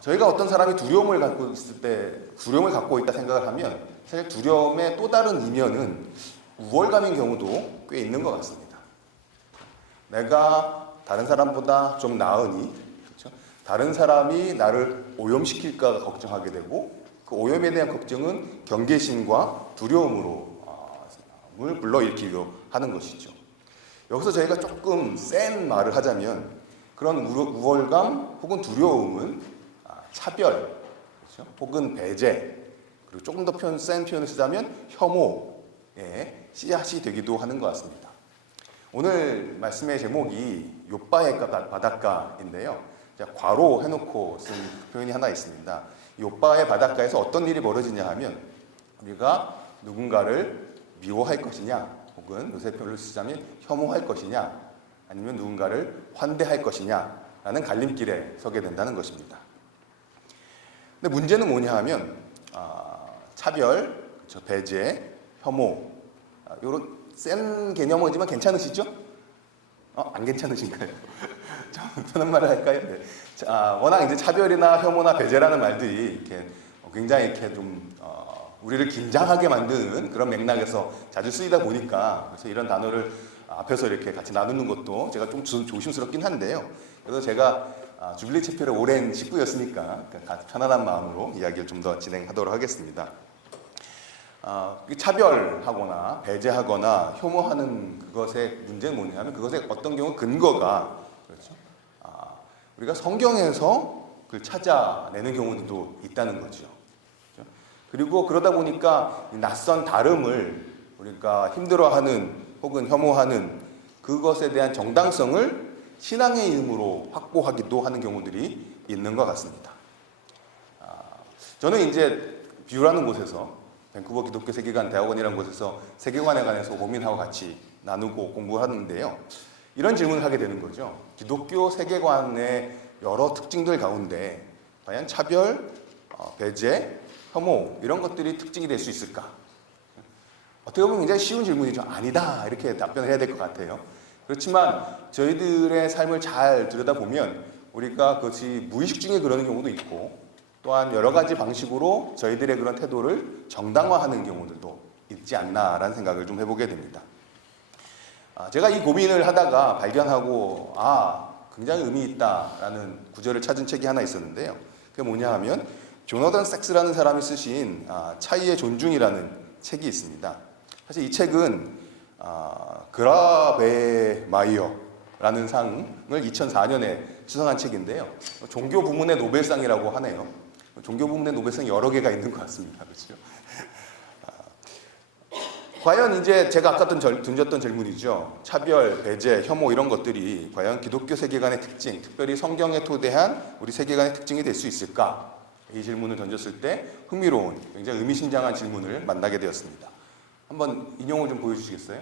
저희가 어떤 사람이 두려움을 갖고 있을 때, 두려움을 갖고 있다 생각을 하면 사실 두려움의 또 다른 이면은 우월감인 경우도 꽤 있는 것 같습니다. 내가 다른 사람보다 좀 나으니, 그렇죠? 다른 사람이 나를 오염시킬까 걱정하게 되고, 그 오염에 대한 걱정은 경계심과 두려움으로 불러일으키려 하는 것이죠. 여기서 저희가 조금 센 말을 하자면 그런 우월감 혹은 두려움은 차별, 그렇죠? 혹은 배제, 그리고 조금 더 센 표현을 쓰자면 혐오의 씨앗이 되기도 하는 것 같습니다. 오늘 말씀의 제목이 욥바의 바닷가인데요. 괄호 해놓고 쓴 표현이 하나 있습니다. 욥바의 바닷가에서 어떤 일이 벌어지냐 하면 우리가 누군가를 미워할 것이냐, 혹은 요새 표현을 쓰자면 혐오할 것이냐, 아니면 누군가를 환대할 것이냐라는 갈림길에 서게 된다는 것입니다. 근데 문제는 뭐냐 하면 차별, 그렇죠, 배제, 혐오, 이런 센 개념이지만 괜찮으시죠? 안 괜찮으신가요? 좀 편한 말을 할까요? 네. 워낙 이제 차별이나 혐오나 배제라는 말들이 이렇게 굉장히 이렇게 좀 우리를 긴장하게 만드는 그런 맥락에서 자주 쓰이다 보니까 그래서 이런 단어를 앞에서 이렇게 같이 나누는 것도 제가 좀 조심스럽긴 한데요. 그래서 제가 주빌리 채플의 오랜 식구였으니까 편안한 마음으로 이야기를 좀 더 진행하도록 하겠습니다. 차별하거나 배제하거나 혐오하는 그것의 문제는 뭐냐면 그것의 어떤 경우 근거가 그렇죠? 우리가 성경에서 그걸 찾아내는 경우도 있다는 거죠. 그렇죠? 그리고 그러다 보니까 낯선 다름을 우리가 힘들어하는 혹은 혐오하는 그것에 대한 정당성을 신앙의 이름으로 확보하기도 하는 경우들이 있는 것 같습니다. 저는 이제 뷰라는 곳에서 밴쿠버 기독교 세계관 대학원이라는 곳에서 세계관에 관해서 고민하고 같이 나누고 공부하는데요. 이런 질문을 하게 되는 거죠. 기독교 세계관의 여러 특징들 가운데 과연 차별, 배제, 혐오 이런 것들이 특징이 될 수 있을까? 어떻게 보면 굉장히 쉬운 질문이죠. 아니다 이렇게 답변을 해야 될 것 같아요. 그렇지만 저희들의 삶을 잘 들여다보면 우리가 그것이 무의식 중에 그러는 경우도 있고 또한 여러 가지 방식으로 저희들의 그런 태도를 정당화하는 경우들도 있지 않나라는 생각을 좀 해보게 됩니다. 제가 이 고민을 하다가 발견하고 굉장히 의미 있다라는 구절을 찾은 책이 하나 있었는데요. 그게 뭐냐 하면 조너던 섹스라는 사람이 쓰신 차이의 존중이라는 책이 있습니다. 사실 이 책은 그라베마이어라는 상을 2004년에 수상한 책인데요. 종교 부문의 노벨상이라고 하네요. 종교 부문의 노벨상이 여러 개가 있는 것 같습니다. 그렇죠? 과연 이제 제가 아까 던졌던 질문이죠. 차별, 배제, 혐오 이런 것들이 과연 기독교 세계관의 특징, 특별히 성경에 토대한 우리 세계관의 특징이 될 수 있을까? 이 질문을 던졌을 때 흥미로운, 굉장히 의미심장한 질문을 만나게 되었습니다. 한번 인용을 좀 보여주시겠어요?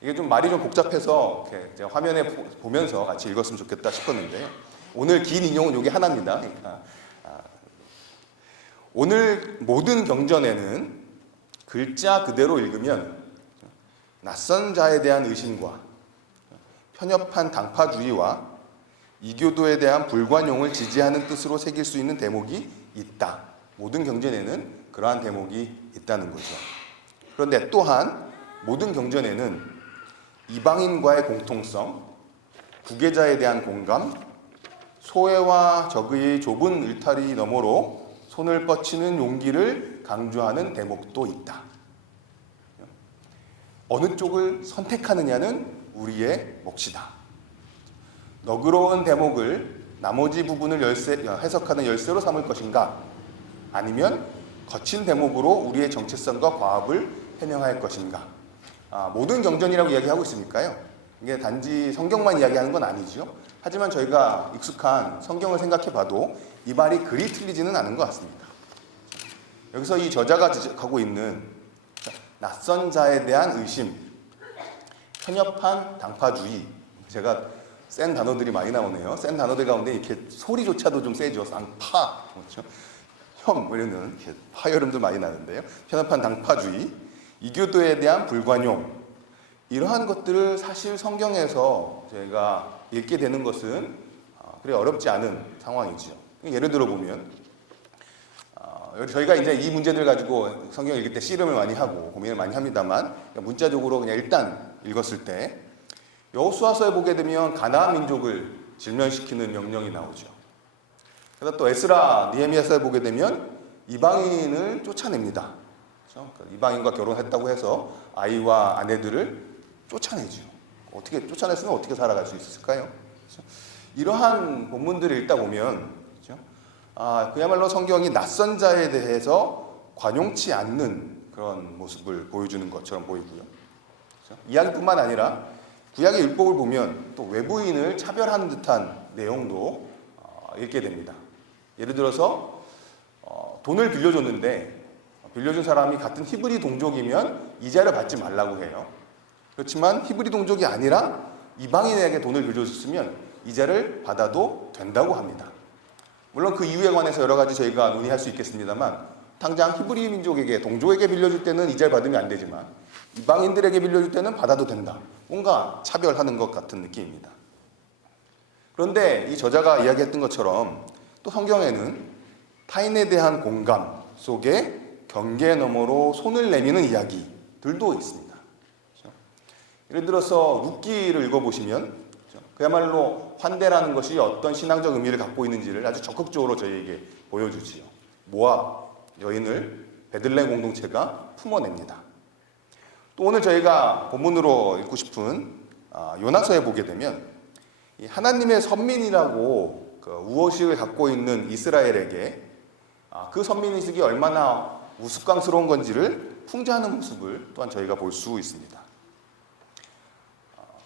이게 좀 말이 좀 복잡해서 이렇게 제가 화면에 보면서 같이 읽었으면 좋겠다 싶었는데요. 오늘 긴 인용은 이게 하나입니다. 그러니까 오늘 모든 경전에는 글자 그대로 읽으면 낯선 자에 대한 의심과 편협한 당파주의와 이교도에 대한 불관용을 지지하는 뜻으로 새길 수 있는 대목이 있다. 모든 경전에는 그러한 대목이 있다는 거죠. 그런데 또한 모든 경전에는 이방인과의 공통성, 구계자에 대한 공감, 소외와 적의 좁은 울타리 너머로 손을 뻗치는 용기를 강조하는 대목도 있다. 어느 쪽을 선택하느냐는 우리의 몫이다. 너그러운 대목을 나머지 부분을 해석하는 열쇠로 삼을 것인가? 아니면 거친 대목으로 우리의 정체성과 과업을 해명할 것인가? 모든 경전이라고 이야기하고 있으니까요. 이게 단지 성경만 이야기하는 건 아니죠. 하지만 저희가 익숙한 성경을 생각해 봐도 이 말이 그리 틀리지는 않은 것 같습니다. 여기서 이 저자가 지적하고 있는 낯선 자에 대한 의심, 편협한 당파주의, 제가 센 단어들이 많이 나오네요. 센 단어들 가운데 이렇게 소리조차도 좀 세죠. 쌍파, 그렇죠? 이런 이렇게 파열음도 많이 나는데요. 편협한 당파주의, 이교도에 대한 불관용, 이러한 것들을 사실 성경에서 제가 읽게 되는 것은 그리 어렵지 않은 상황이죠. 예를 들어 보면 저희가 이제 이 문제들 가지고 성경 읽을 때 씨름을 많이 하고 고민을 많이 합니다만 문자적으로 그냥 일단 읽었을 때 여호수아서에 보게 되면 가나안 민족을 질면시키는 명령이 나오죠. 그래서 또 에스라, 느헤미야서에 보게 되면 이방인을 쫓아냅니다. 그렇죠? 이방인과 결혼했다고 해서 아이와 아내들을 쫓아내죠. 어떻게 쫓아냈으면 어떻게 살아갈 수 있을까요? 그렇죠? 이러한 본문들을 읽다 보면 그렇죠? 그야말로 성경이 낯선 자에 대해서 관용치 않는 그런 모습을 보여주는 것처럼 보이고요. 그렇죠? 이야기뿐만 아니라 구약의 율법을 보면 또 외부인을 차별하는 듯한 내용도 읽게 됩니다. 예를 들어서 돈을 빌려줬는데 빌려준 사람이 같은 히브리 동족이면 이자를 받지 말라고 해요. 그렇지만 히브리 동족이 아니라 이방인에게 돈을 빌려줬으면 이자를 받아도 된다고 합니다. 물론 그 이유에 관해서 여러 가지 저희가 논의할 수 있겠습니다만 당장 히브리 민족에게 동족에게 빌려줄 때는 이자를 받으면 안 되지만 이방인들에게 빌려줄 때는 받아도 된다. 뭔가 차별하는 것 같은 느낌입니다. 그런데 이 저자가 이야기했던 것처럼 또 성경에는 타인에 대한 공감 속에 경계 너머로 손을 내미는 이야기들도 있습니다. 그렇죠? 예를 들어서 룻기를 읽어보시면 그렇죠? 그야말로 환대라는 것이 어떤 신앙적 의미를 갖고 있는지를 아주 적극적으로 저희에게 보여주지요. 모압 여인을 베들레헴 공동체가 품어냅니다. 또 오늘 저희가 본문으로 읽고 싶은 요나서에 보게 되면 하나님의 선민이라고 우호식을 갖고 있는 이스라엘에게 그 선민의식이 얼마나 우스꽝스러운 건지를 풍자하는 모습을 또한 저희가 볼 수 있습니다.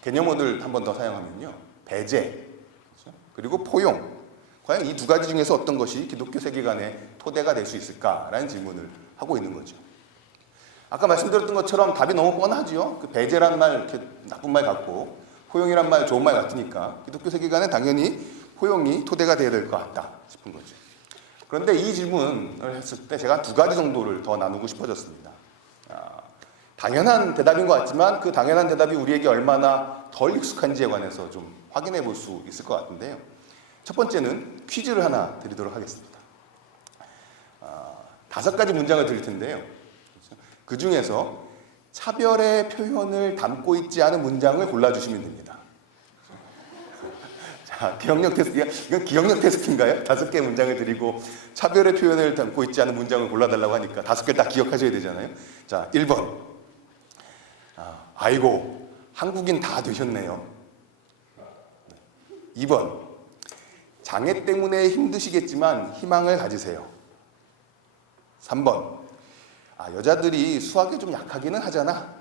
개념어들 한 번 더 사용하면요. 배제, 그렇죠? 그리고 포용. 과연 이 두 가지 중에서 어떤 것이 기독교 세계관의 토대가 될 수 있을까라는 질문을 하고 있는 거죠. 아까 말씀드렸던 것처럼 답이 너무 뻔하지요. 그 배제란 말, 이렇게 나쁜 말 같고 포용이란 말 좋은 말 같으니까 기독교 세계관에 당연히 포용이 토대가 되어야 될 것 같다 싶은 거죠. 그런데 이 질문을 했을 때 제가 두 가지 정도를 더 나누고 싶어졌습니다. 당연한 대답인 것 같지만 그 당연한 대답이 우리에게 얼마나 덜 익숙한지에 관해서 좀 확인해 볼 수 있을 것 같은데요. 첫 번째는 퀴즈를 하나 드리도록 하겠습니다. 5가지 문장을 드릴 텐데요. 그 중에서 차별의 표현을 담고 있지 않은 문장을 골라주시면 됩니다. 자, 기억력 테스트, 이건 기억력 테스트인가요? 5개 문장을 드리고 차별의 표현을 담고 있지 않은 문장을 골라달라고 하니까 5개를 다 기억하셔야 되잖아요. 자, 1번. 아이고, 한국인 다 되셨네요. 2번. 장애 때문에 힘드시겠지만 희망을 가지세요. 3번. 여자들이 수학에 좀 약하기는 하잖아.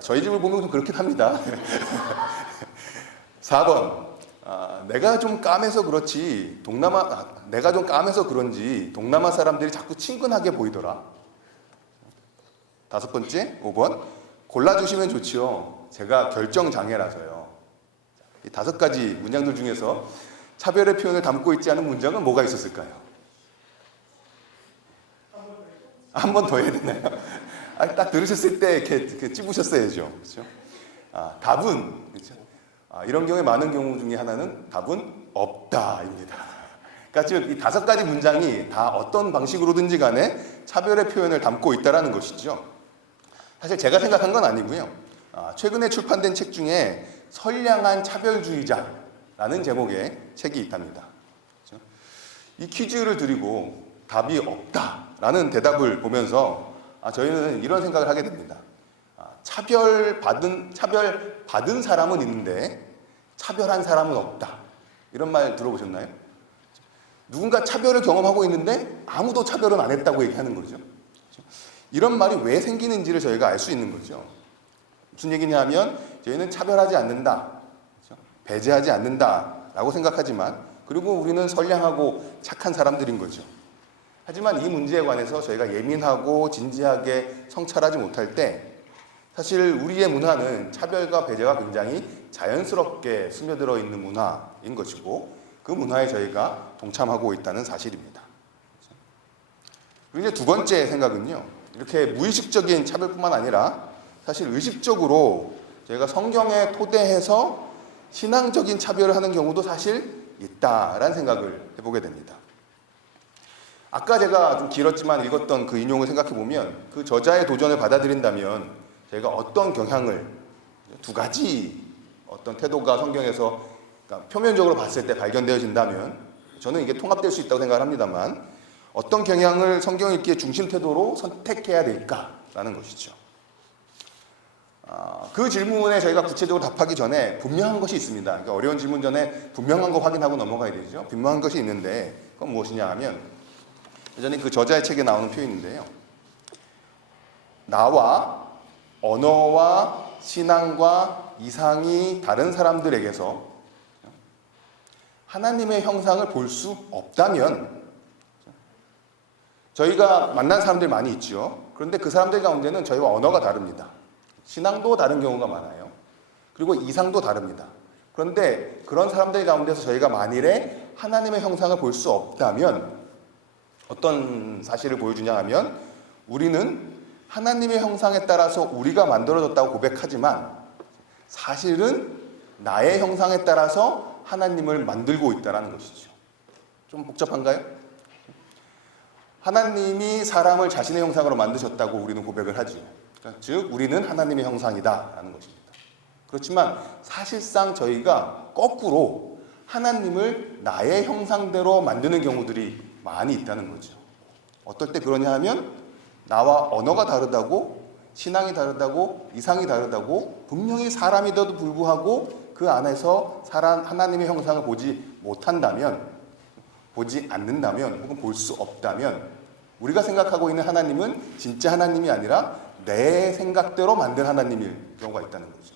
저희 집을 보면 좀 그렇긴 합니다. 4번. 내가 좀 까매서 그런지 동남아 사람들이 자꾸 친근하게 보이더라. 5번째, 5번. 골라주시면 좋지요. 제가 결정장애라서요. 이 5가지 문장들 중에서 차별의 표현을 담고 있지 않은 문장은 뭐가 있었을까요? 한 번 더 해야 되나요? 딱 들으셨을 때 이렇게 찝으셨어야죠. 그렇죠? 답은, 그렇죠? 이런 경우에 많은 경우 중에 하나는 답은 없다입니다. 그러니까 지금 이 5가지 문장이 다 어떤 방식으로든지 간에 차별의 표현을 담고 있다는 것이죠. 사실 제가 생각한 건 아니고요. 최근에 출판된 책 중에 선량한 차별주의자라는 제목의 책이 있답니다. 그렇죠? 이 퀴즈를 드리고 답이 없다라는 대답을 보면서 저희는 이런 생각을 하게 됩니다. 차별받은 사람은 있는데 차별한 사람은 없다. 이런 말 들어보셨나요? 누군가 차별을 경험하고 있는데 아무도 차별은 안 했다고 얘기하는 거죠. 이런 말이 왜 생기는지를 저희가 알 수 있는 거죠. 무슨 얘기냐 하면 저희는 차별하지 않는다, 배제하지 않는다라고 생각하지만 그리고 우리는 선량하고 착한 사람들인 거죠. 하지만 이 문제에 관해서 저희가 예민하고 진지하게 성찰하지 못할 때 사실 우리의 문화는 차별과 배제가 굉장히 자연스럽게 스며들어 있는 문화인 것이고 그 문화에 저희가 동참하고 있다는 사실입니다. 그리고 이제 두 번째 생각은요. 이렇게 무의식적인 차별뿐만 아니라 사실 의식적으로 저희가 성경에 토대해서 신앙적인 차별을 하는 경우도 사실 있다라는 생각을 해보게 됩니다. 아까 제가 좀 길었지만 읽었던 그 인용을 생각해 보면 그 저자의 도전을 받아들인다면 저희가 어떤 경향을 두 가지 어떤 태도가 성경에서 그러니까 표면적으로 봤을 때 발견되어진다면 저는 이게 통합될 수 있다고 생각을 합니다만 어떤 경향을 성경 읽기의 중심 태도로 선택해야 될까라는 것이죠. 그 질문에 저희가 구체적으로 답하기 전에 분명한 것이 있습니다. 그러니까 어려운 질문 전에 분명한 거 확인하고 넘어가야 되죠. 분명한 것이 있는데 그건 무엇이냐 하면 예전에 그 저자의 책에 나오는 표현인데요. 나와 언어와 신앙과 이상이 다른 사람들에게서 하나님의 형상을 볼 수 없다면 저희가 만난 사람들 많이 있죠. 그런데 그 사람들 가운데는 저희와 언어가 다릅니다. 신앙도 다른 경우가 많아요. 그리고 이상도 다릅니다. 그런데 그런 사람들 가운데서 저희가 만일에 하나님의 형상을 볼 수 없다면 어떤 사실을 보여주냐 하면 우리는 하나님의 형상에 따라서 우리가 만들어졌다고 고백하지만 사실은 나의 형상에 따라서 하나님을 만들고 있다는 것이죠. 좀 복잡한가요? 하나님이 사람을 자신의 형상으로 만드셨다고 우리는 고백을 하죠. 그러니까 즉 우리는 하나님의 형상이다라는 것입니다. 그렇지만 사실상 저희가 거꾸로 하나님을 나의 형상대로 만드는 경우들이 많이 있다는 거죠. 어떨 때 그러냐 하면 나와 언어가 다르다고 신앙이 다르다고 이상이 다르다고 분명히 사람이라도 불구하고 그 안에서 하나님의 형상을 보지 못한다면 보지 않는다면 혹은 볼 수 없다면 우리가 생각하고 있는 하나님은 진짜 하나님이 아니라 내 생각대로 만든 하나님일 경우가 있다는 거죠.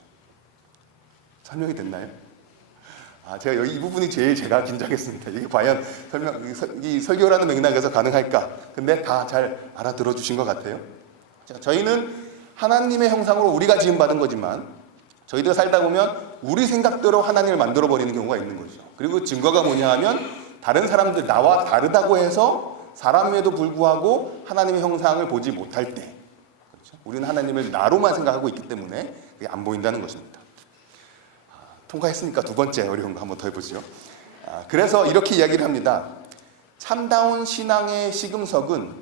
설명이 됐나요? 제가 여기 이 부분이 제일 제가 긴장했습니다. 이게 과연 이 설교라는 맥락에서 가능할까? 근데 다 잘 알아들어 주신 것 같아요. 자, 저희는 하나님의 형상으로 우리가 지음받은 거지만 저희들 살다 보면 우리 생각대로 하나님을 만들어 버리는 경우가 있는 거죠. 그리고 증거가 뭐냐 하면 다른 사람들 나와 다르다고 해서 사람임에도 불구하고 하나님의 형상을 보지 못할 때 그렇죠? 우리는 하나님을 나로만 생각하고 있기 때문에 그게 안 보인다는 것입니다. 통과했으니까 두 번째 어려운 거 한번 더 해보죠. 그래서 이렇게 이야기를 합니다. 참다운 신앙의 시금석은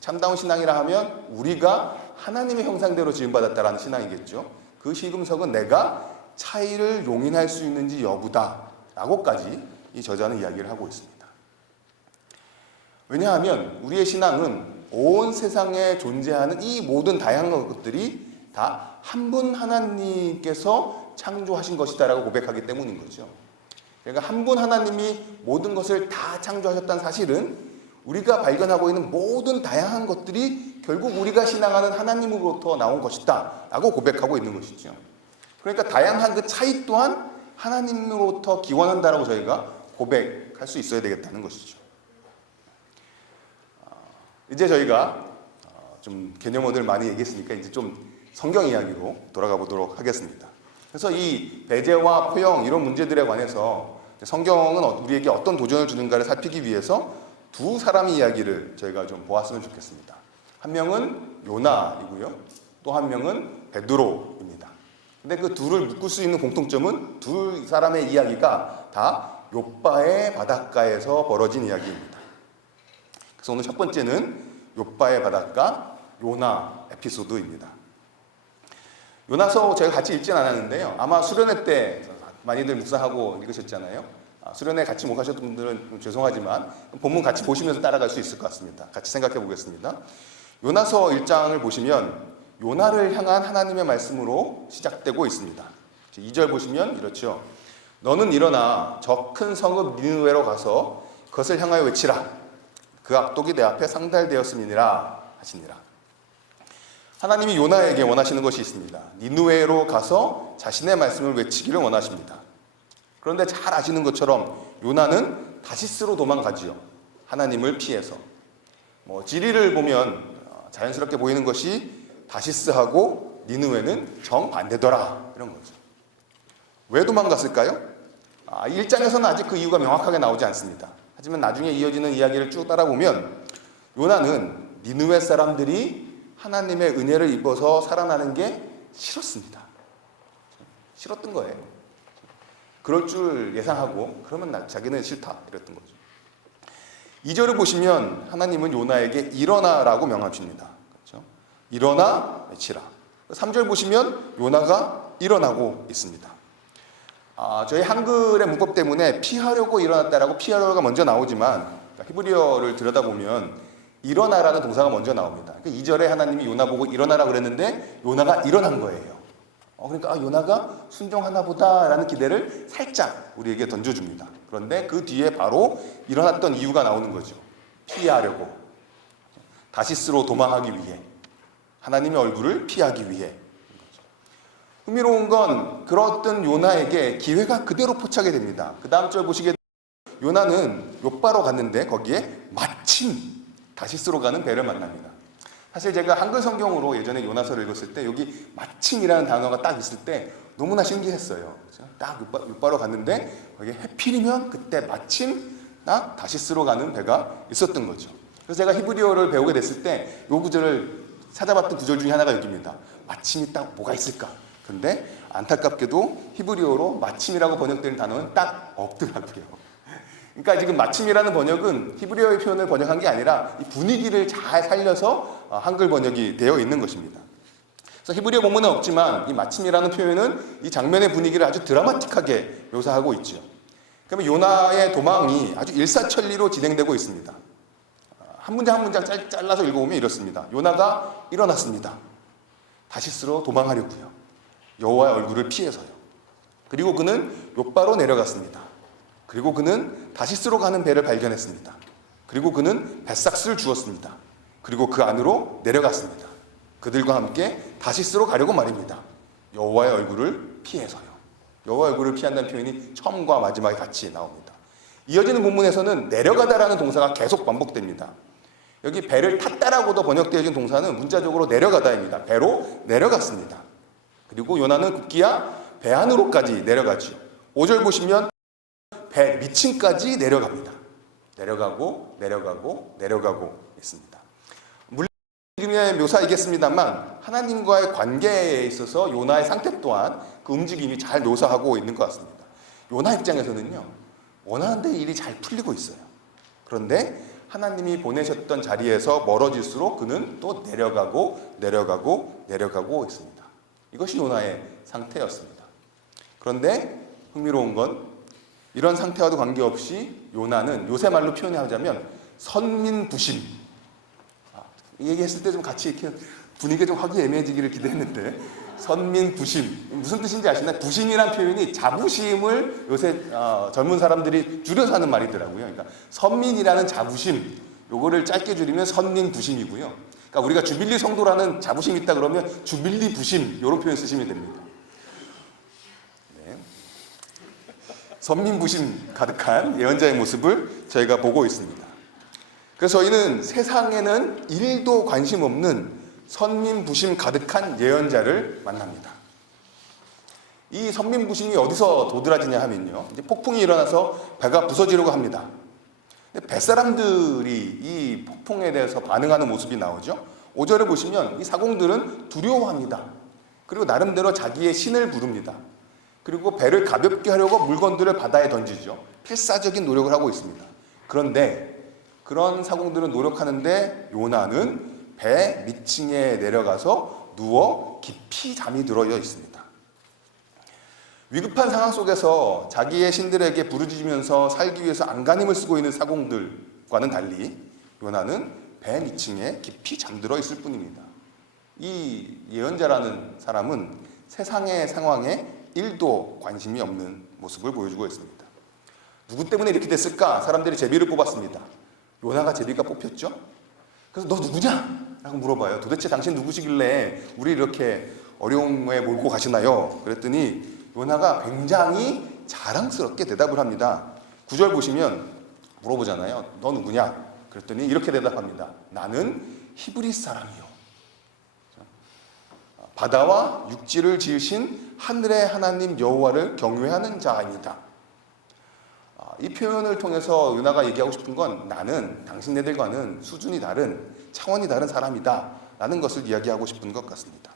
참다운 신앙이라 하면 우리가 하나님의 형상대로 지음받았다라는 신앙이겠죠. 그 시금석은 내가 차이를 용인할 수 있는지 여부다 라고까지 이 저자는 이야기를 하고 있습니다. 왜냐하면 우리의 신앙은 온 세상에 존재하는 이 모든 다양한 것들이 다 한 분 하나님께서 창조하신 것이다라고 고백하기 때문인 거죠. 그러니까 한 분 하나님이 모든 것을 다 창조하셨다는 사실은 우리가 발견하고 있는 모든 다양한 것들이 결국 우리가 신앙하는 하나님으로부터 나온 것이다 라고 고백하고 있는 것이죠. 그러니까 다양한 그 차이 또한 하나님으로부터 기원한다라고 저희가 고백할 수 있어야 되겠다는 것이죠. 이제 저희가 좀 개념어들 많이 얘기했으니까 이제 좀 성경 이야기로 돌아가 보도록 하겠습니다. 그래서 이 배제와 포용 이런 문제들에 관해서 성경은 우리에게 어떤 도전을 주는가를 살피기 위해서 두 사람의 이야기를 저희가 좀 보았으면 좋겠습니다. 한 명은 요나이고요. 또 한 명은 베드로입니다. 근데 그 둘을 묶을 수 있는 공통점은 두 사람의 이야기가 다 욥바의 바닷가에서 벌어진 이야기입니다. 그래서 오늘 첫 번째는 욥바의 바닷가 요나 에피소드입니다. 요나서 제가 같이 읽진 않았는데요. 아마 수련회 때 많이들 묵상하고 읽으셨잖아요. 수련회 같이 못 가셨던 분들은 죄송하지만 본문 같이 보시면서 따라갈 수 있을 것 같습니다. 같이 생각해 보겠습니다. 요나서 1장을 보시면 요나를 향한 하나님의 말씀으로 시작되고 있습니다. 2절 보시면 이렇죠. 너는 일어나 저 큰 성읍 니느웨로 가서 그것을 향하여 외치라. 그 악독이 내 앞에 상달되었음이니라 하시니라. 하나님이 요나에게 원하시는 것이 있습니다. 니느웨로 가서 자신의 말씀을 외치기를 원하십니다. 그런데 잘 아시는 것처럼 요나는 다시스로 도망가지요. 하나님을 피해서. 지리를 보면 자연스럽게 보이는 것이 다시스하고 니느웨는 정반대더라 이런 거죠. 왜 도망갔을까요? 1장에서는 아직 그 이유가 명확하게 나오지 않습니다. 하지만 나중에 이어지는 이야기를 쭉 따라보면 요나는 니느웨 사람들이 하나님의 은혜를 입어서 살아나는 게 싫었습니다. 싫었던 거예요. 그럴 줄 예상하고 그러면 자기는 싫다 이랬던 거죠. 2절을 보시면 하나님은 요나에게 일어나라고 명하십니다. 그렇죠? 일어나 외치라. 3절 보시면 요나가 일어나고 있습니다. 저희 한글의 문법 때문에 피하려고 일어났다라고 피하려고가 먼저 나오지만 히브리어를 들여다보면 일어나라는 동사가 먼저 나옵니다. 2절에 하나님이 요나 보고 일어나라고 그랬는데 요나가 일어난 거예요. 그러니까 요나가 순종하나 보다라는 기대를 살짝 우리에게 던져줍니다. 그런데 그 뒤에 바로 일어났던 이유가 나오는 거죠. 피하려고. 다시스로 도망하기 위해. 하나님의 얼굴을 피하기 위해. 흥미로운 건 그렇던 요나에게 기회가 그대로 포착이 됩니다. 그 다음 절 보시게 되면 요나는 욥바로 갔는데 거기에 마침 다시스로 가는 배를 만납니다. 사실 제가 한글 성경으로 예전에 요나서를 읽었을 때 여기 마침이라는 단어가 딱 있을 때 너무나 신기했어요. 딱 욥바로 갔는데 거기에 해필이면 그때 마침 딱 다시스로 가는 배가 있었던 거죠. 그래서 제가 히브리어를 배우게 됐을 때 요 구절을 찾아봤던 구절 중에 하나가 여기입니다. 마침이 딱 뭐가 있을까? 근데 안타깝게도 히브리어로 마침이라고 번역되는 단어는 딱 없더라고요. 그러니까 지금 마침이라는 번역은 히브리어의 표현을 번역한 게 아니라 이 분위기를 잘 살려서 한글 번역이 되어 있는 것입니다. 그래서 히브리어 본문은 없지만 이 마침이라는 표현은 이 장면의 분위기를 아주 드라마틱하게 묘사하고 있죠. 그러면 요나의 도망이 아주 일사천리로 진행되고 있습니다. 한 문장 한 문장 잘라서 읽어보면 이렇습니다. 요나가 일어났습니다. 다시스로 도망하려고요. 여호와의 얼굴을 피해서요. 그리고 그는 욥바로 내려갔습니다. 그리고 그는 다시스로 가는 배를 발견했습니다. 그리고 그는 뱃삭스를 주었습니다. 그리고 그 안으로 내려갔습니다. 그들과 함께 다시스로 가려고 말입니다. 여호와의 얼굴을 피해서요. 여호와의 얼굴을 피한다는 표현이 처음과 마지막에 같이 나옵니다. 이어지는 본문에서는 내려가다라는 동사가 계속 반복됩니다. 여기 배를 탔다라고도 번역되어진 동사는 문자적으로 내려가다입니다. 배로 내려갔습니다. 그리고 요나는 급기야 배 안으로까지 내려가죠. 5절 보시면 배 밑층까지 내려갑니다. 내려가고 있습니다. 물론 지금의 묘사이겠습니다만 하나님과의 관계에 있어서 요나의 상태 또한 그 움직임이 잘 묘사하고 있는 것 같습니다. 요나 입장에서는요, 원하는 데 일이 잘 풀리고 있어요. 그런데 하나님이 보내셨던 자리에서 멀어질수록 그는 또 내려가고 있습니다. 이것이 요나의 상태였습니다. 그런데 흥미로운 건 이런 상태와도 관계없이 요나는 요새 말로 표현하자면 선민부심. 얘기했을 때 좀 같이 이렇게 분위기가 좀 화기애매해지기를 기대했는데 선민부심. 무슨 뜻인지 아시나요? 부심이란 표현이 자부심을 요새 젊은 사람들이 줄여서 하는 말이더라고요. 그러니까 선민이라는 자부심, 요거를 짧게 줄이면 선민부심이고요. 그러니까 우리가 주빌리 성도라는 자부심이 있다 그러면 주빌리 부심 이런 표현 쓰시면 됩니다. 네. 선민부심 가득한 예언자의 모습을 저희가 보고 있습니다. 그래서 저희는 세상에는 1도 관심 없는 선민부심 가득한 예언자를 만납니다. 이 선민부심이 어디서 도드라지냐 하면요, 이제 폭풍이 일어나서 배가 부서지려고 합니다. 근데 뱃사람들이 이 폭풍에 대해서 반응하는 모습이 나오죠. 5절을 보시면 이 사공들은 두려워합니다. 그리고 나름대로 자기의 신을 부릅니다. 그리고 배를 가볍게 하려고 물건들을 바다에 던지죠. 필사적인 노력을 하고 있습니다. 그런데 그런 사공들은 노력하는데 요나는 배 밑층에 내려가서 누워 깊이 잠이 들어 있습니다. 위급한 상황 속에서 자기의 신들에게 부르짖으면서 살기 위해서 안간힘을 쓰고 있는 사공들과는 달리 요나는 배 밑층에 깊이 잠들어 있을 뿐입니다. 이 예언자라는 사람은 세상의 상황에 1도 관심이 없는 모습을 보여주고 있습니다. 누구 때문에 이렇게 됐을까? 사람들이 제비를 뽑았습니다. 요나가 제비가 뽑혔죠. 그래서 너 누구냐? 라고 물어봐요. 도대체 당신 누구시길래 우리 이렇게 어려움에 몰고 가시나요? 그랬더니 요나가 굉장히 자랑스럽게 대답을 합니다. 9절 보시면 물어보잖아요. 너 누구냐? 그랬더니 이렇게 대답합니다. 나는 히브리 사람이요. 바다와 육지를 지으신 하늘의 하나님 여호와를 경외하는 자입니다. 이 표현을 통해서 요나가 얘기하고 싶은 건 나는 당신네들과는 수준이 다른, 차원이 다른 사람이다 라는 것을 이야기하고 싶은 것 같습니다.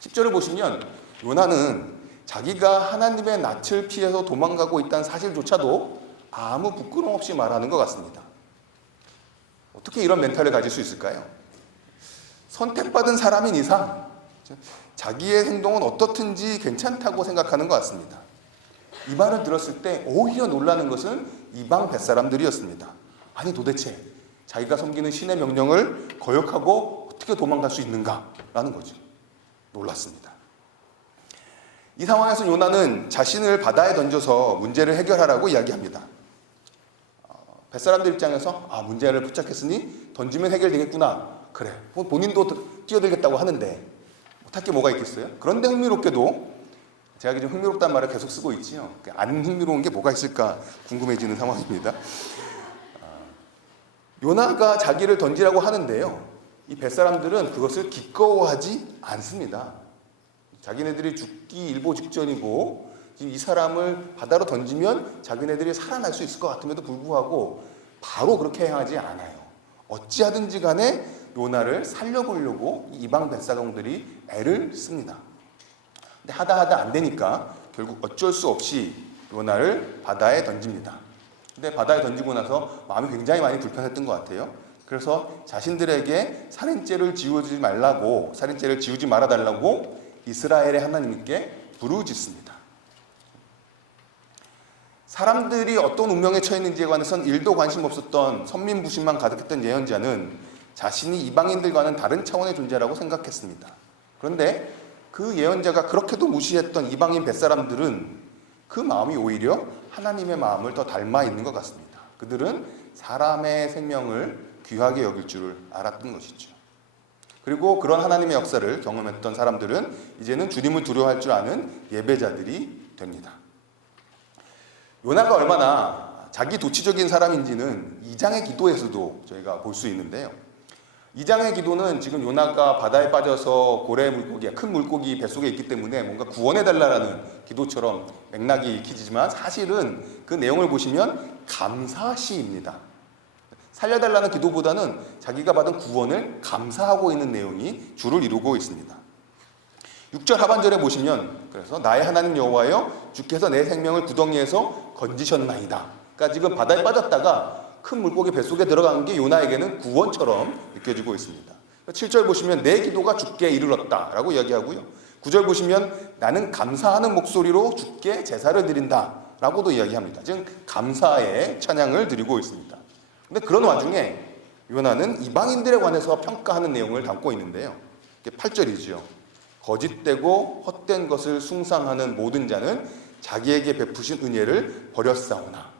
10절을 보시면 요나는 자기가 하나님의 낯을 피해서 도망가고 있다는 사실조차도 아무 부끄러움 없이 말하는 것 같습니다. 어떻게 이런 멘탈을 가질 수 있을까요? 선택받은 사람인 이상 자기의 행동은 어떻든지 괜찮다고 생각하는 것 같습니다. 이 말을 들었을 때 오히려 놀라는 것은 이방 뱃사람들이었습니다. 아니 도대체 자기가 섬기는 신의 명령을 거역하고 어떻게 도망갈 수 있는가라는 거죠. 놀랐습니다. 이 상황에서 요나는 자신을 바다에 던져서 문제를 해결하라고 이야기합니다. 뱃사람들 입장에서 문제를 포착했으니 던지면 해결되겠구나. 그래. 본인도 뛰어들겠다고 하는데 못할 게 뭐가 있겠어요? 그런데 흥미롭게도 제가 좀 흥미롭다는 말을 계속 쓰고 있지요. 안 흥미로운 게 뭐가 있을까 궁금해지는 상황입니다. 요나가 자기를 던지라고 하는데요. 이 뱃사람들은 그것을 기꺼워하지 않습니다. 자기네들이 죽기 일보 직전이고 이 사람을 바다로 던지면 자기네들이 살아날 수 있을 것 같음에도 불구하고 바로 그렇게 행하지 않아요. 어찌하든지 간에 요나를 살려보려고 이방 뱃사공들이 애를 씁니다. 근데 하다 안 되니까 결국 어쩔 수 없이 요나를 바다에 던집니다. 근데 바다에 던지고 나서 마음이 굉장히 많이 불편했던 것 같아요. 그래서 자신들에게 살인죄를 지우지 말아달라고 이스라엘의 하나님께 부르짖습니다. 사람들이 어떤 운명에 처했는지에 관해서는 일도 관심 없었던 선민부심만 가득했던 예언자는 자신이 이방인들과는 다른 차원의 존재라고 생각했습니다. 그런데 그 예언자가 그렇게도 무시했던 이방인 뱃사람들은 그 마음이 오히려 하나님의 마음을 더 닮아 있는 것 같습니다. 그들은 사람의 생명을 귀하게 여길 줄을 알았던 것이죠. 그리고 그런 하나님의 역사를 경험했던 사람들은 이제는 주님을 두려워할 줄 아는 예배자들이 됩니다. 요나가 얼마나 자기 도취적인 사람인지는 2장의 기도에서도 저희가 볼 수 있는데요. 2장의 기도는 지금 요나가 바다에 빠져서 고래 물고기, 큰 물고기 뱃속에 있기 때문에 뭔가 구원해달라는 기도처럼 맥락이 읽히지만 사실은 그 내용을 보시면 감사시입니다. 살려달라는 기도보다는 자기가 받은 구원을 감사하고 있는 내용이 주를 이루고 있습니다. 6절 하반절에 보시면 그래서 나의 하나님 여호와여 주께서 내 생명을 구덩이에서 건지셨나이다. 그러니까 지금 바다에 빠졌다가 큰 물고기 뱃속에 들어간 게 요나에게는 구원처럼 느껴지고 있습니다. 7절 보시면 내 기도가 주께 이르렀다 라고 이야기하고요. 9절 보시면 나는 감사하는 목소리로 주께 제사를 드린다 라고도 이야기합니다. 즉 감사의 찬양을 드리고 있습니다. 근데 그런 와중에 요나는 이방인들에 관해서 평가하는 내용을 담고 있는데요. 8절이죠. 거짓되고 헛된 것을 숭상하는 모든 자는 자기에게 베푸신 은혜를 버렸사오나.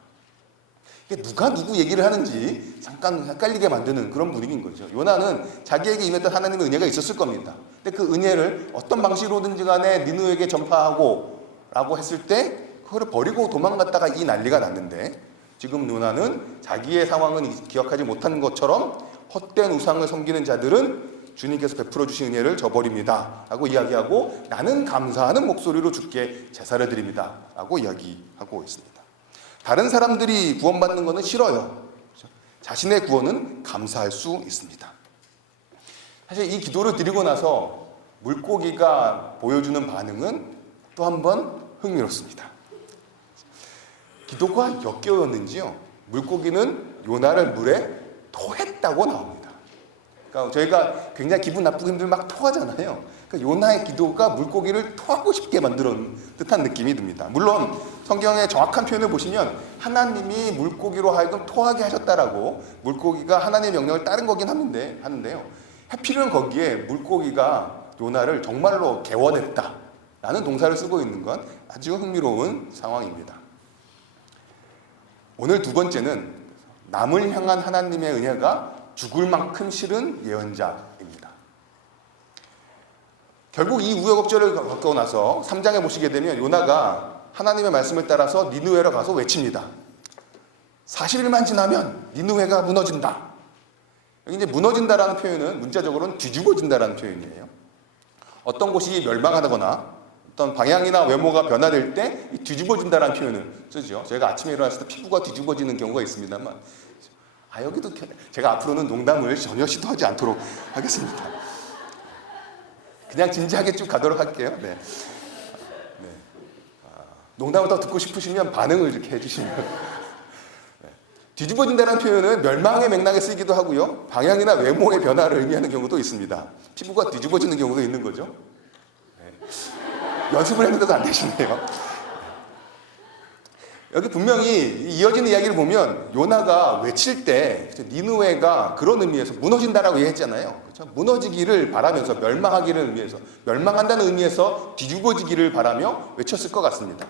이게 누가 누구 얘기를 하는지 잠깐 헷갈리게 만드는 그런 분위기인 거죠. 요나는 자기에게 임했던 하나님의 은혜가 있었을 겁니다. 근데 그 은혜를 어떤 방식으로든지 간에 니느웨에게 전파하고 라고 했을 때 그거를 버리고 도망갔다가 이 난리가 났는데 지금 요나는 자기의 상황은 기억하지 못한 것처럼 헛된 우상을 섬기는 자들은 주님께서 베풀어 주신 은혜를 저버립니다 라고 이야기하고 나는 감사하는 목소리로 주께 제사를 드립니다 라고 이야기하고 있습니다. 다른 사람들이 구원받는 것은 싫어요. 자신의 구원은 감사할 수 있습니다. 사실 이 기도를 드리고 나서 물고기가 보여주는 반응은 또 한 번 흥미롭습니다. 기도가 역겨웠는지요. 물고기는 요나를 물에 토했다고 나옵니다. 그러니까 저희가 굉장히 기분 나쁘고 힘들면 막 토하잖아요. 그러니까 요나의 기도가 물고기를 토하고 싶게 만드는 듯한 느낌이 듭니다. 물론 성경의 정확한 표현을 보시면 하나님이 물고기로 하여금 토하게 하셨다라고 물고기가 하나님의 명령을 따른 거긴 하는데요. 해필은 거기에 물고기가 요나를 정말로 개원했다라는 동사를 쓰고 있는 건 아주 흥미로운 상황입니다. 오늘 두 번째는 남을 향한 하나님의 은혜가 죽을 만큼 싫은 예언자입니다. 결국 이 우여곡절을 겪고 나서 3장에 보시게 되면 요나가 하나님의 말씀을 따라서 니느웨로 가서 외칩니다. 40일만 지나면 니느웨가 무너진다. 여기 이제 무너진다라는 표현은 문자적으로는 뒤집어진다라는 표현이에요. 어떤 곳이 멸망하거나 어떤 방향이나 외모가 변화될 때 뒤집어진다라는 표현을 쓰죠. 제가 아침에 일어났을 때 피부가 뒤집어지는 경우가 있습니다만 여기도 제가 앞으로는 농담을 전혀 시도하지 않도록 하겠습니다. 그냥 진지하게 쭉 가도록 할게요. 네. 농담을 더 듣고 싶으시면 반응을 이렇게 해주시면. 네. 뒤집어진다는 표현은 멸망의 맥락에 쓰이기도 하고요. 방향이나 외모의 변화를 의미하는 경우도 있습니다. 피부가 뒤집어지는 경우도 있는 거죠. 네. 연습을 했는데도 안 되시네요. 여기 분명히 이어지는 이야기를 보면 요나가 외칠 때 니느웨가 그런 의미에서 무너진다라고 얘기했잖아요. 그렇죠? 무너지기를 바라면서 멸망하기를 의미해서 멸망한다는 의미에서 뒤집어지기를 바라며 외쳤을 것 같습니다.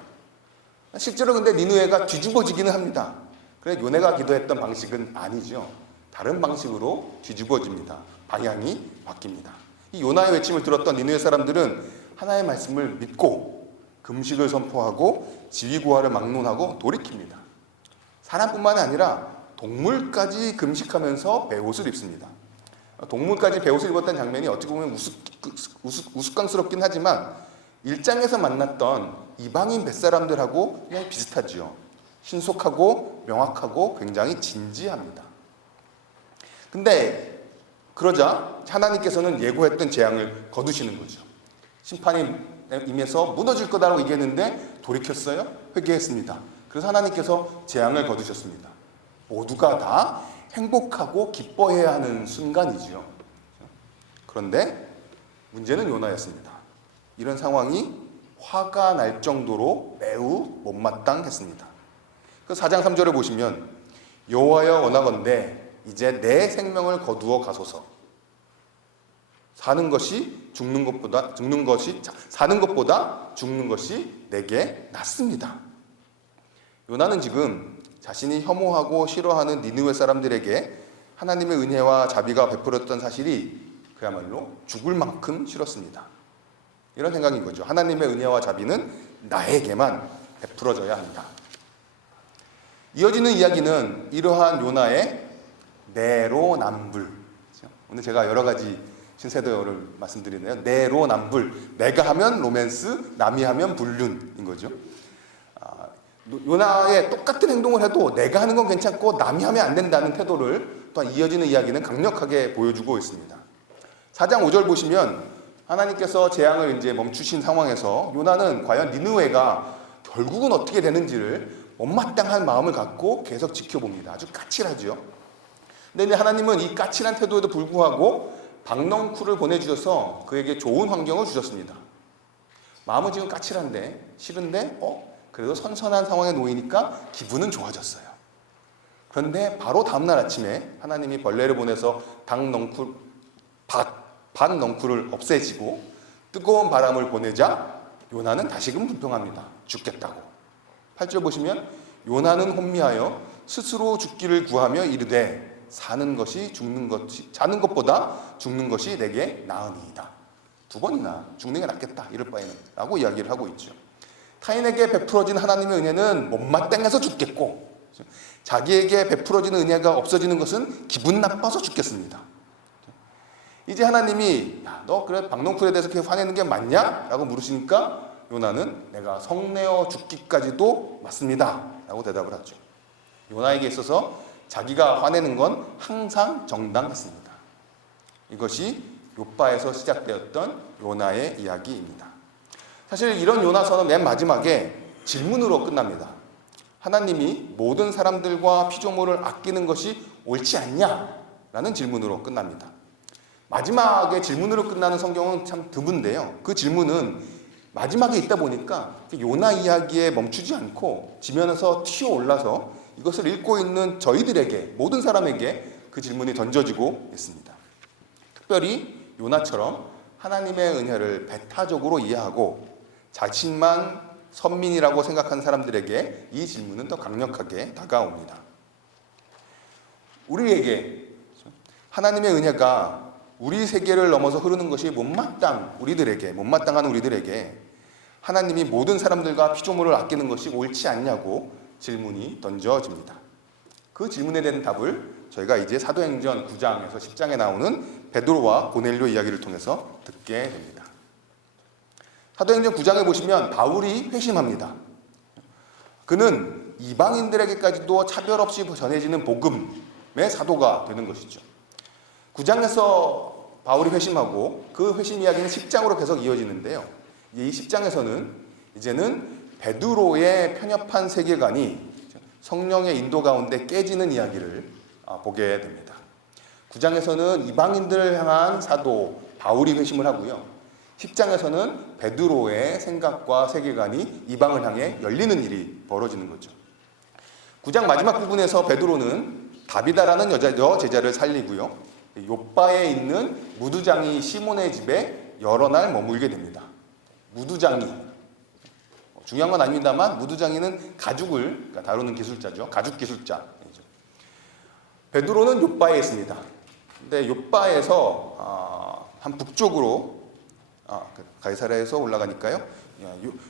실제로 근데 니느웨가 뒤집어지기는 합니다. 그래 요나가 기도했던 방식은 아니죠. 다른 방식으로 뒤집어집니다. 방향이 바뀝니다. 이 요나의 외침을 들었던 니느웨 사람들은 하나님의 말씀을 믿고 금식을 선포하고 지위고하를 막론하고 돌이킵니다. 사람뿐만 아니라 동물까지 금식하면서 베옷을 입습니다. 동물까지 베옷을 입었다는 장면이 어떻게 보면 우스꽝스럽긴 하지만 1장에서 만났던 이방인 뱃사람들하고 그냥 비슷하지요. 신속하고 명확하고 굉장히 진지합니다. 근데 그러자 하나님께서는 예고했던 재앙을 거두시는 거죠. 심판이 임해서 무너질 거다라고 얘기했는데 돌이켰어요. 회개했습니다. 그래서 하나님께서 재앙을 거두셨습니다. 모두가 다 행복하고 기뻐해야 하는 순간이지요. 그런데 문제는 요나였습니다. 이런 상황이 화가 날 정도로 매우 못마땅했습니다. 그 4장 3절을 보시면 여호와여 원하건대 이제 내 생명을 거두어 가소서. 사는 것보다 죽는 것이 내게 낫습니다. 요나는 지금 자신이 혐오하고 싫어하는 니느웨 사람들에게 하나님의 은혜와 자비가 베풀었던 사실이 그야말로 죽을 만큼 싫었습니다. 이런 생각인 거죠. 하나님의 은혜와 자비는 나에게만 베풀어져야 한다. 이어지는 이야기는 이러한 요나의 내로남불. 오늘 제가 여러 가지 신세대어를 말씀드리네요. 내로남불. 내가 하면 로맨스, 남이 하면 불륜인 거죠. 요나의 똑같은 행동을 해도 내가 하는 건 괜찮고 남이 하면 안 된다는 태도를 또한 이어지는 이야기는 강력하게 보여주고 있습니다. 4장 5절 보시면 하나님께서 재앙을 이제 멈추신 상황에서 요나는 과연 니느웨가 결국은 어떻게 되는지를 못마땅한 마음을 갖고 계속 지켜봅니다. 아주 까칠하죠. 근데 하나님은 이 까칠한 태도에도 불구하고 박넝쿨을 보내주셔서 그에게 좋은 환경을 주셨습니다. 마음은 지금 까칠한데 싫은데 그래도 선선한 상황에 놓이니까 기분은 좋아졌어요. 그런데 바로 다음날 아침에 하나님이 벌레를 보내서 박넝쿨을 없애지고 뜨거운 바람을 보내자 요나는 다시금 불평합니다. 죽겠다고. 8절 보시면 요나는 혼미하여 스스로 죽기를 구하며 이르되 사는 것보다 죽는 것이 내게 나으니이다. 2번이나 죽는 게 낫겠다. 이럴 바에는 라고 이야기를 하고 있죠. 타인에게 베풀어진 하나님의 은혜는 못마땅해서 죽겠고 자기에게 베풀어지는 은혜가 없어지는 것은 기분 나빠서 죽겠습니다. 이제 하나님이 너 그래 박넝쿨에 대해서 그렇게 화내는 게 맞냐? 라고 물으시니까 요나는 내가 성내어 죽기까지도 맞습니다. 라고 대답을 하죠. 요나에게 있어서 자기가 화내는 건 항상 정당했습니다. 이것이 욥바에서 시작되었던 요나의 이야기입니다. 사실 이런 요나서는 맨 마지막에 질문으로 끝납니다. 하나님이 모든 사람들과 피조물을 아끼는 것이 옳지 않냐? 라는 질문으로 끝납니다. 마지막에 질문으로 끝나는 성경은 참 드문데요. 그 질문은 마지막에 있다 보니까 요나 이야기에 멈추지 않고 지면에서 튀어올라서 이것을 읽고 있는 저희들에게, 모든 사람에게 그 질문이 던져지고 있습니다. 특별히 요나처럼 하나님의 은혜를 배타적으로 이해하고 자신만 선민이라고 생각하는 사람들에게 이 질문은 더 강력하게 다가옵니다. 우리에게 하나님의 은혜가 우리 세계를 넘어서 흐르는 것이 못마땅한 우리들에게 하나님이 모든 사람들과 피조물을 아끼는 것이 옳지 않냐고 질문이 던져집니다. 그 질문에 대한 답을 저희가 이제 사도행전 9장에서 10장에 나오는 베드로와 고넬료 이야기를 통해서 듣게 됩니다. 사도행전 9장에 보시면 바울이 회심합니다. 그는 이방인들에게까지도 차별 없이 전해지는 복음의 사도가 되는 것이죠. 9장에서 바울이 회심하고 그 회심 이야기는 10장으로 계속 이어지는데요. 이 10장에서는 이제는 베드로의 편협한 세계관이 성령의 인도 가운데 깨지는 이야기를 보게 됩니다. 9장에서는 이방인들을 향한 사도 바울이 회심을 하고요. 10장에서는 베드로의 생각과 세계관이 이방을 향해 열리는 일이 벌어지는 거죠. 9장 마지막 부분에서 베드로는 다비다라는 여 제자를 살리고요. 욥바에 있는 무두장이 시몬의 집에 여러 날 머물게 됩니다. 무두장이 중요한 건 아닙니다만 무두장이는 가죽을 다루는 기술자죠. 가죽 기술자. 베드로는 욥바에 있습니다. 근데 욥바에서 한 북쪽으로 가이사랴에서 올라가니까요.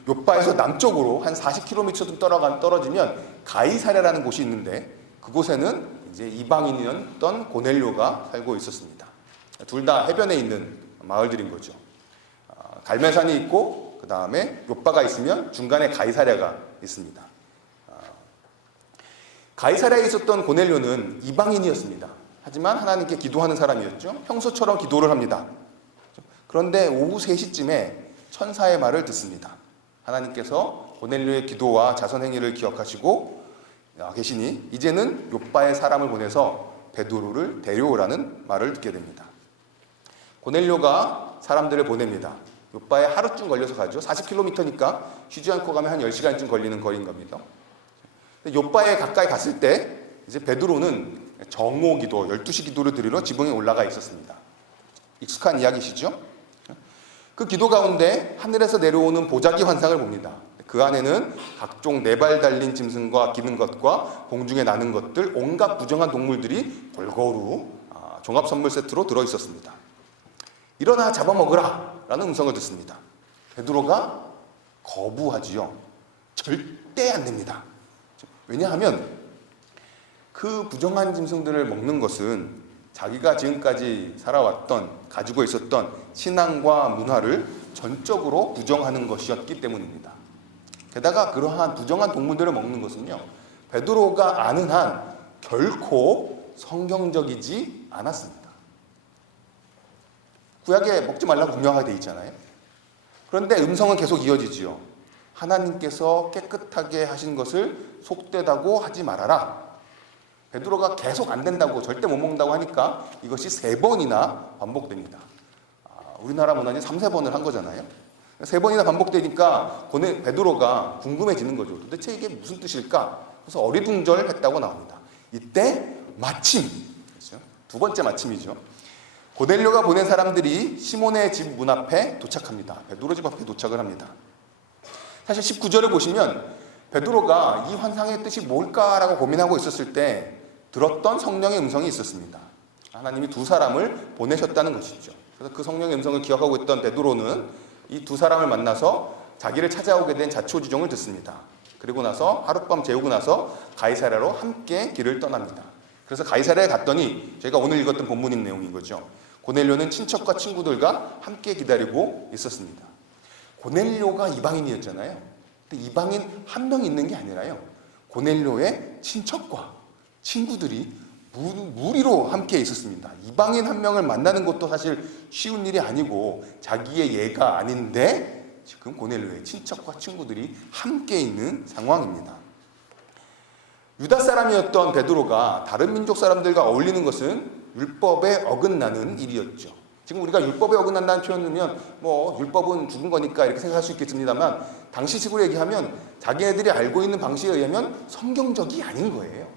욥바에서 남쪽으로 한 40km 좀 떨어지면 가이사랴라는 곳이 있는데 그곳에는 이제 이방인이었던 고넬료가 살고 있었습니다. 둘 다 해변에 있는 마을들인 거죠. 갈멜산이 있고 그 다음에 욥바가 있으면 중간에 가이사랴가 있습니다. 가이사랴에 있었던 고넬료는 이방인이었습니다. 하지만 하나님께 기도하는 사람이었죠. 평소처럼 기도를 합니다. 그런데 오후 3시쯤에 천사의 말을 듣습니다. 하나님께서 고넬료의 기도와 자선 행위를 기억하시고 계시니 이제는 욥바의 사람을 보내서 베드로를 데려오라는 말을 듣게 됩니다. 고넬료가 사람들을 보냅니다. 욥바에 하루쯤 걸려서 가죠. 40km니까 쉬지 않고 가면 한 10시간쯤 걸리는 거리인 겁니다. 욥바에 가까이 갔을 때 이제 베드로는 정오 기도, 12시 기도를 드리러 지붕에 올라가 있었습니다. 익숙한 이야기시죠? 그 기도 가운데 하늘에서 내려오는 보자기 환상을 봅니다. 그 안에는 각종 4발 달린 짐승과 기는 것과 공중에 나는 것들, 온갖 부정한 동물들이 골고루 종합 선물 세트로 들어있었습니다. 일어나 잡아먹으라 라는 음성을 듣습니다. 베드로가 거부하지요. 절대 안 됩니다. 왜냐하면 그 부정한 짐승들을 먹는 것은 자기가 지금까지 살아왔던, 가지고 있었던 신앙과 문화를 전적으로 부정하는 것이었기 때문입니다. 게다가 그러한 부정한 동물들을 먹는 것은요, 베드로가 아는 한 결코 성경적이지 않았습니다. 구약에 먹지 말라고 분명하게 되어 있잖아요. 그런데 음성은 계속 이어지지요. 하나님께서 깨끗하게 하신 것을 속되다고 하지 말아라. 베드로가 계속 안 된다고, 절대 못 먹는다고 하니까 이것이 3번이나 반복됩니다. 우리나라 문화는 3-4번을 한 거잖아요. 3번이나 반복되니까 베드로가 궁금해지는 거죠. 도대체 이게 무슨 뜻일까? 그래서 어리둥절했다고 나옵니다. 이때 마침, 그렇죠? 2번째 마침이죠. 고넬료가 보낸 사람들이 시몬의 집 문 앞에 도착합니다. 베드로 집 앞에 도착을 합니다. 사실 19절을 보시면 베드로가 이 환상의 뜻이 뭘까라고 고민하고 있었을 때 들었던 성령의 음성이 있었습니다. 하나님이 2 사람을 보내셨다는 것이죠. 그래서 그 성령의 음성을 기억하고 있던 베드로는 이 2 사람을 만나서 자기를 찾아오게 된 자초지종을 듣습니다. 그리고 나서 하룻밤 재우고 나서 가이사랴로 함께 길을 떠납니다. 그래서 가이사랴에 갔더니 저희가 오늘 읽었던 본문인 내용인 거죠. 고넬료는 친척과 친구들과 함께 기다리고 있었습니다. 고넬료가 이방인이었잖아요. 근데 이방인 한 명 있는 게 아니라요. 고넬료의 친척과 친구들이 무리로 함께 있었습니다. 이방인 한 명을 만나는 것도 사실 쉬운 일이 아니고 자기의 예가 아닌데 지금 고넬료의 친척과 친구들이 함께 있는 상황입니다. 유다 사람이었던 베드로가 다른 민족 사람들과 어울리는 것은 율법에 어긋나는 일이었죠. 지금 우리가 율법에 어긋난다는 표현이면 율법은 죽은 거니까 이렇게 생각할 수 있겠습니다만 당시식으로 얘기하면 자기네들이 알고 있는 방식에 의하면 성경적이 아닌 거예요.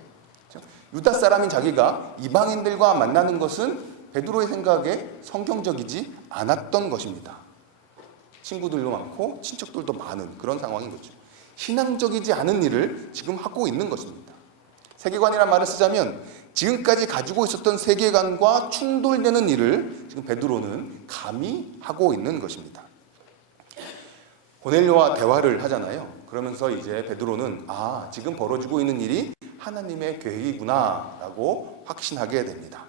그렇죠? 유다 사람인 자기가 이방인들과 만나는 것은 베드로의 생각에 성경적이지 않았던 것입니다. 친구들도 많고 친척들도 많은 그런 상황인 거죠. 신앙적이지 않은 일을 지금 하고 있는 것입니다. 세계관이라는 말을 쓰자면 지금까지 가지고 있었던 세계관과 충돌되는 일을 지금 베드로는 감히 하고 있는 것입니다. 고넬료와 대화를 하잖아요. 그러면서 이제 베드로는 지금 벌어지고 있는 일이 하나님의 계획이구나 라고 확신하게 됩니다.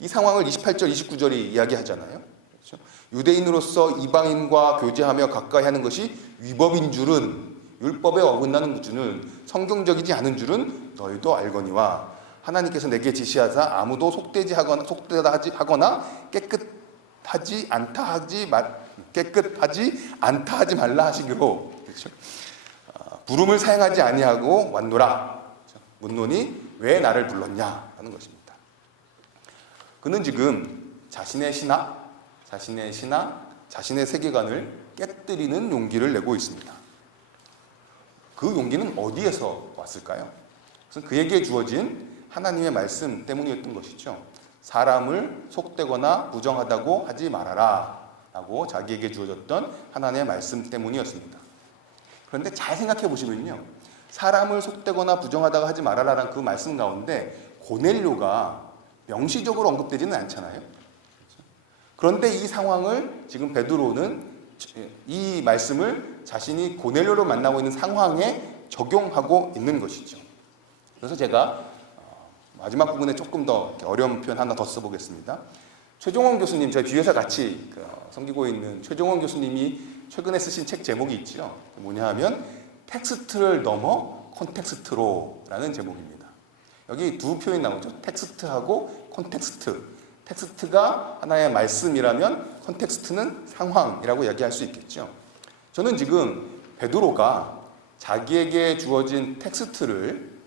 이 상황을 28절, 29절이 이야기하잖아요. 그렇죠? 유대인으로서 이방인과 교제하며 가까이 하는 것이 위법인 줄은, 율법에 어긋나는 줄은, 성경적이지 않은 줄은 너희도 알거니와 하나님께서 내게 지시하사 아무도 속되다 하거나 깨끗하지 않다 하지 말라 하시기로. 그렇죠? 부름을 사용하지 아니하고 왔노라. 문논이 왜 나를 불렀냐 하는 것입니다. 그는 지금 자신의 신학, 자신의 세계관을 깨뜨리는 용기를 내고 있습니다. 그 용기는 어디에서 왔을까요? 그에게 주어진 하나님의 말씀 때문이었던 것이죠. 사람을 속되거나 부정하다고 하지 말아라 라고 자기에게 주어졌던 하나님의 말씀 때문이었습니다. 그런데 잘 생각해 보시면요, 사람을 속되거나 부정하다고 하지 말아라라는 그 말씀 가운데 고넬료가 명시적으로 언급되지는 않잖아요. 그런데 이 상황을 지금 베드로는 이 말씀을 자신이 고넬료를 만나고 있는 상황에 적용하고 있는 것이죠. 그래서 제가 마지막 부분에 조금 더 어려운 표현 하나 더 써보겠습니다. 최종원 교수님, 저희 비회사 같이 섬기고 있는 최종원 교수님이 최근에 쓰신 책 제목이 있죠. 뭐냐 하면 텍스트를 넘어 콘텍스트로라는 제목입니다. 여기 두 표현이 나오죠. 텍스트하고 콘텍스트. 텍스트가 하나의 말씀이라면 콘텍스트는 상황이라고 이야기할 수 있겠죠. 저는 지금 베드로가 자기에게 주어진 텍스트를,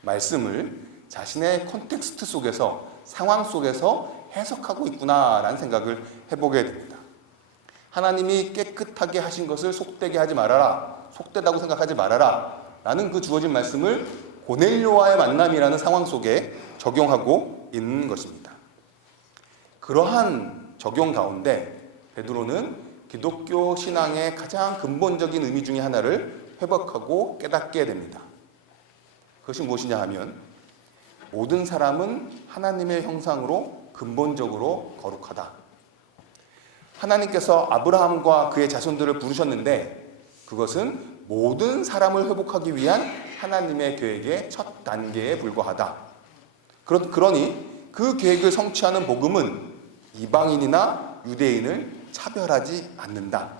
말씀을 자신의 콘텍스트 속에서, 상황 속에서 해석하고 있구나라는 생각을 해보게 됩니다. 하나님이 깨끗하게 하신 것을 속되게 하지 말아라, 속되다고 생각하지 말아라 라는 그 주어진 말씀을 고넬료와의 만남이라는 상황 속에 적용하고 있는 것입니다. 그러한 적용 가운데 베드로는 기독교 신앙의 가장 근본적인 의미 중에 하나를 회복하고 깨닫게 됩니다. 그것이 무엇이냐 하면 모든 사람은 하나님의 형상으로 근본적으로 거룩하다. 하나님께서 아브라함과 그의 자손들을 부르셨는데 그것은 모든 사람을 회복하기 위한 하나님의 계획의 첫 단계에 불과하다. 그러니 그 계획을 성취하는 복음은 이방인이나 유대인을 차별하지 않는다.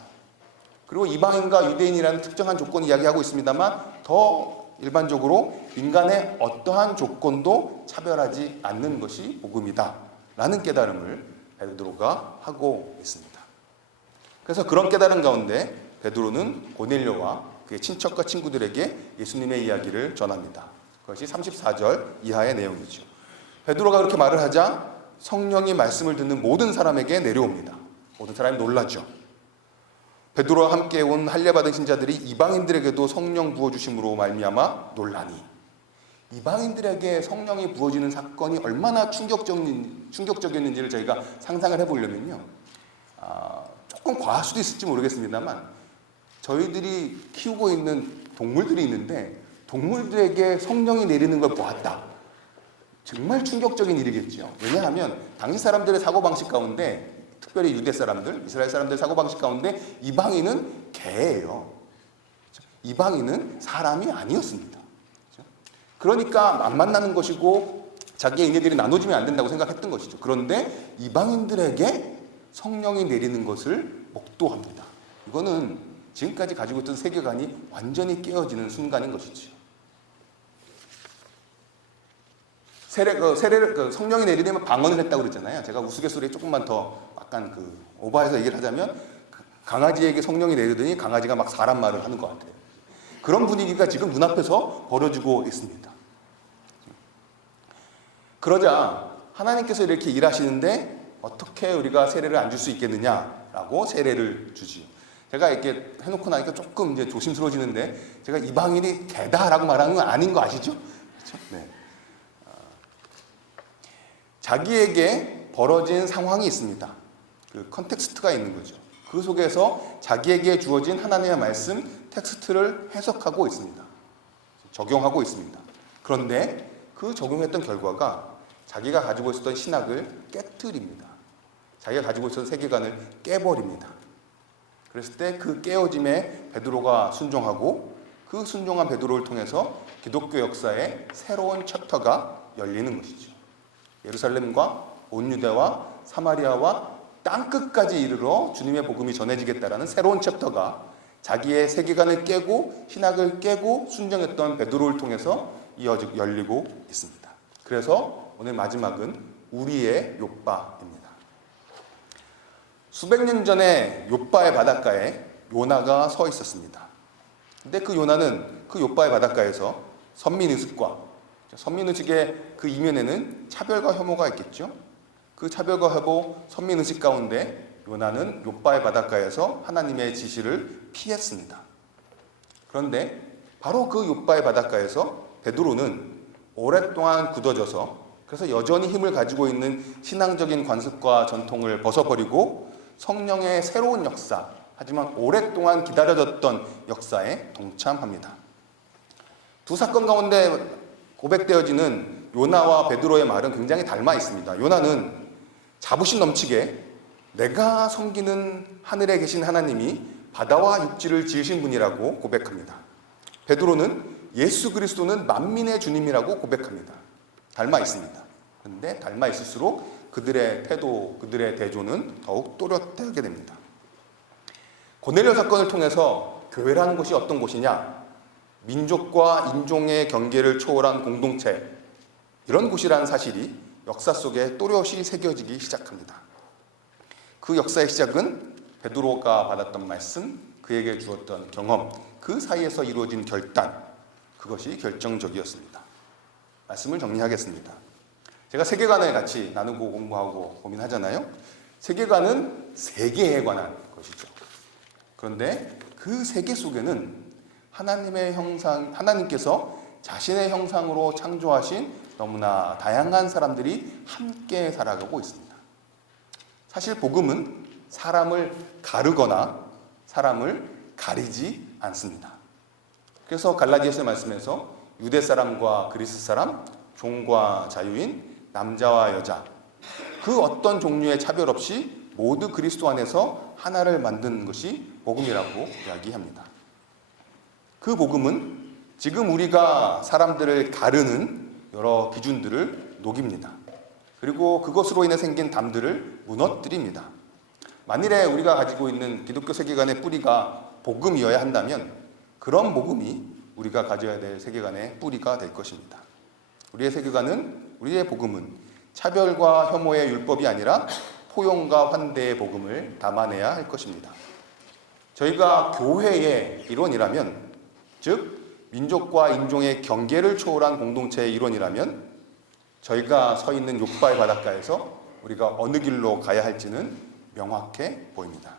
그리고 이방인과 유대인이라는 특정한 조건을 이야기하고 있습니다만 더 일반적으로 인간의 어떠한 조건도 차별하지 않는 것이 복음이다 라는 깨달음을 베드로가 하고 있습니다. 그래서 그런 깨달음 가운데 베드로는 고넬료와 그의 친척과 친구들에게 예수님의 이야기를 전합니다. 그것이 34절 이하의 내용이죠. 베드로가 그렇게 말을 하자 성령이 말씀을 듣는 모든 사람에게 내려옵니다. 모든 사람이 놀라죠. 베드로와 함께 온 할례받은 신자들이 이방인들에게도 성령 부어주심으로 말미암아 놀라니. 이방인들에게 성령이 부어지는 사건이 얼마나 충격적이었는지를 저희가 상상을 해보려면요, 조금 과할 수도 있을지 모르겠습니다만 저희들이 키우고 있는 동물들이 있는데 동물들에게 성령이 내리는 걸 보았다. 정말 충격적인 일이겠죠. 왜냐하면 당시 사람들의 사고방식 가운데, 특별히 유대 사람들, 이스라엘 사람들의 사고방식 가운데 이방인은 개예요. 이방인은 사람이 아니었습니다. 그러니까 안 만나는 것이고 자기의 인애들이 나눠지면 안 된다고 생각했던 것이죠. 그런데 이방인들에게 성령이 내리는 것을 목도합니다. 이거는 지금까지 가지고 있던 세계관이 완전히 깨어지는 순간인 것이죠. 성령이 내리되면 방언을 했다고 그랬잖아요. 제가 우스갯소리에 조금만 더 약간 오버해서 얘기를 하자면 강아지에게 성령이 내리더니 강아지가 막 사람 말을 하는 것 같아요. 그런 분위기가 지금 눈앞에서 벌어지고 있습니다. 그러자 하나님께서 이렇게 일하시는데 어떻게 우리가 세례를 안 줄 수 있겠느냐라고 세례를 주지요. 제가 이렇게 해놓고 나니까 조금 이제 조심스러워지는데 제가 이방인이 개다라고 말하는 건 아닌 거 아시죠? 그렇죠? 네. 자기에게 벌어진 상황이 있습니다. 그 컨텍스트가 있는 거죠. 그 속에서 자기에게 주어진 하나님의 말씀 텍스트를 해석하고 있습니다. 적용하고 있습니다. 그런데 그 적용했던 결과가 자기가 가지고 있었던 신학을 깨뜨립니다. 자기가 가지고 있었던 세계관을 깨버립니다. 그랬을 때 그 깨어짐에 베드로가 순종하고 그 순종한 베드로를 통해서 기독교 역사의 새로운 챕터가 열리는 것이죠. 예루살렘과 온 유대와 사마리아와 땅끝까지 이르러 주님의 복음이 전해지겠다라는 새로운 챕터가 자기의 세계관을 깨고 신학을 깨고 순종했던 베드로를 통해서 열리고 있습니다. 그래서 오늘 마지막은 우리의 욥바입니다. 수백 년 전에 욥바의 바닷가에 요나가 서 있었습니다. 근데 그 요나는 그 욥바의 바닷가에서 선민의식과 선민의식의 그 이면에는 차별과 혐오가 있겠죠. 그 차별과 혐오, 선민의식 가운데 요나는 욥바의 바닷가에서 하나님의 지시를 피했습니다. 그런데 바로 그 욥바의 바닷가에서 베드로는 오랫동안 굳어져서 그래서 여전히 힘을 가지고 있는 신앙적인 관습과 전통을 벗어버리고 성령의 새로운 역사, 하지만 오랫동안 기다려졌던 역사에 동참합니다. 두 사건 가운데 고백되어지는 요나와 베드로의 말은 굉장히 닮아 있습니다. 요나는 자부심 넘치게 내가 섬기는 하늘에 계신 하나님이 바다와 육지를 지으신 분이라고 고백합니다. 베드로는 예수 그리스도는 만민의 주님이라고 고백합니다. 닮아 있습니다. 그런데 닮아 있을수록 그들의 태도, 그들의 대조는 더욱 또렷하게 됩니다. 고넬료 사건을 통해서 교회라는 곳이 어떤 곳이냐? 민족과 인종의 경계를 초월한 공동체, 이런 곳이라는 사실이 역사 속에 또렷이 새겨지기 시작합니다. 그 역사의 시작은 베드로가 받았던 말씀, 그에게 주었던 경험, 그 사이에서 이루어진 결단, 그것이 결정적이었습니다. 말씀을 정리하겠습니다. 제가 세계관을 같이 나누고 공부하고 고민하잖아요. 세계관은 세계에 관한 것이죠. 그런데 그 세계 속에는 하나님의 형상, 하나님께서 자신의 형상으로 창조하신 너무나 다양한 사람들이 함께 살아가고 있습니다. 사실 복음은 사람을 가르거나 사람을 가리지 않습니다. 그래서 갈라디아서 말씀에서 유대 사람과 그리스 사람, 종과 자유인, 남자와 여자, 그 어떤 종류의 차별 없이 모두 그리스도 안에서 하나를 만든 것이 복음이라고 이야기합니다. 그 복음은 지금 우리가 사람들을 가르는 여러 기준들을 녹입니다. 그리고 그것으로 인해 생긴 담들을 무너뜨립니다. 만일에 우리가 가지고 있는 기독교 세계관의 뿌리가 복음이어야 한다면 그런 복음이 우리가 가져야 될 세계관의 뿌리가 될 것입니다. 우리의 세계관은, 우리의 복음은 차별과 혐오의 율법이 아니라 포용과 환대의 복음을 담아내야 할 것입니다. 저희가 교회의 일원이라면, 즉 민족과 인종의 경계를 초월한 공동체의 일원이라면 저희가 서 있는 욥바의 바닷가에서 우리가 어느 길로 가야 할지는 명확해 보입니다.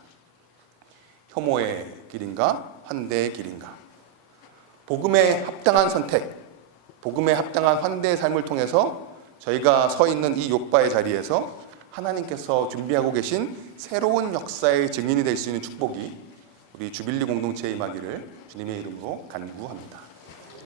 혐오의 길인가, 환대의 길인가? 복음에 합당한 선택, 복음에 합당한 환대의 삶을 통해서 저희가 서 있는 이 욥바의 자리에서 하나님께서 준비하고 계신 새로운 역사의 증인이 될 수 있는 축복이 우리 주빌리 공동체에 임하기를 주님의 이름으로 간구합니다.